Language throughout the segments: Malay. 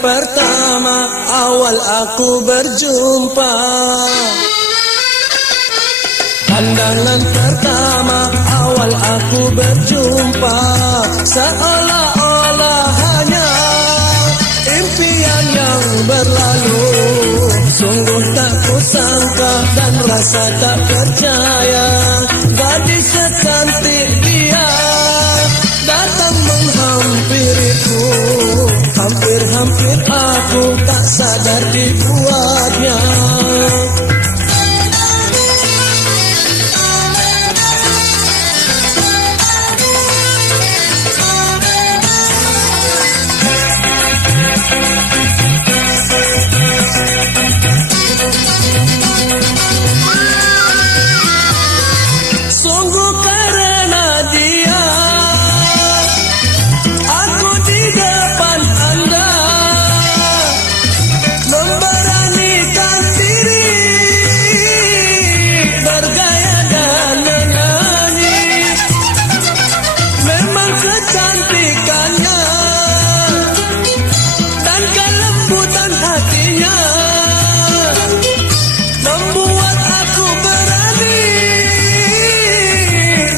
pertama awal aku berjumpa. Pandangan pertama awal aku berjumpa, seolah-olah hanya impian yang berlalu. Sungguh tak kusangka dan rasa tak percaya, gadis secantik dia datang menghampiriku. Hampir-hampir aku tak sadar dibuatnya. Sungguh karena dia aku di depan Anda memberanikan diri, bergaya dan menyanyi. Memang kecantikannya dan kelembutan hatinya membuat aku berani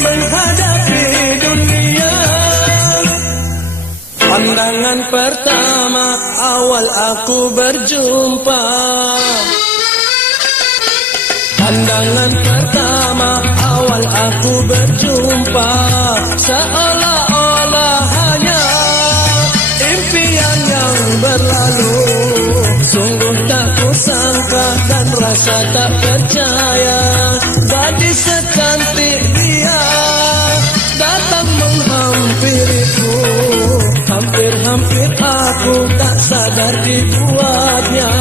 menghadapi dunia. Pandangan pertama awal aku berjumpa. Pandangan pertama awal aku berjumpa, seolah-olah hanya impian yang berlalu. Sungguh tak kusangka dan rasa tak percaya, gadis secantik dia datang menghampiriku. Hampir-hampir aku tak sadar dibuatnya.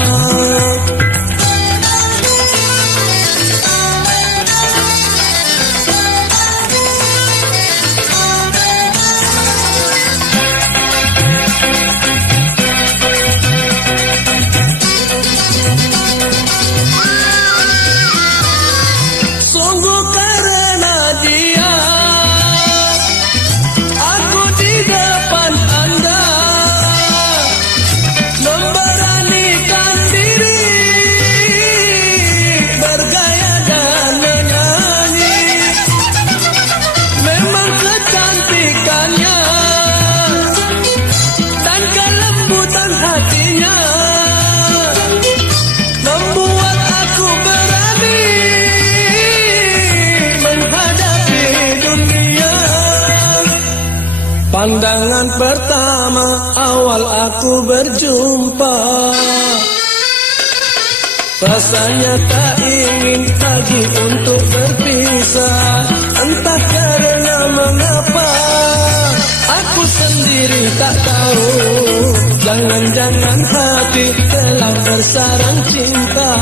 Sungguh karena dia aku di depan Anda memberanikan diri, bergaya dan menyanyi. Memang kecantikannya dan kelembutan hatinya membuat aku berani menghadapi dunia. Pandangan pertama awal aku berjumpa, rasanya tak ingin lagi untuk berpisah. Entah karena mengapa aku sendiri tak tahu, jangan-jangan hati telah bersarang cinta.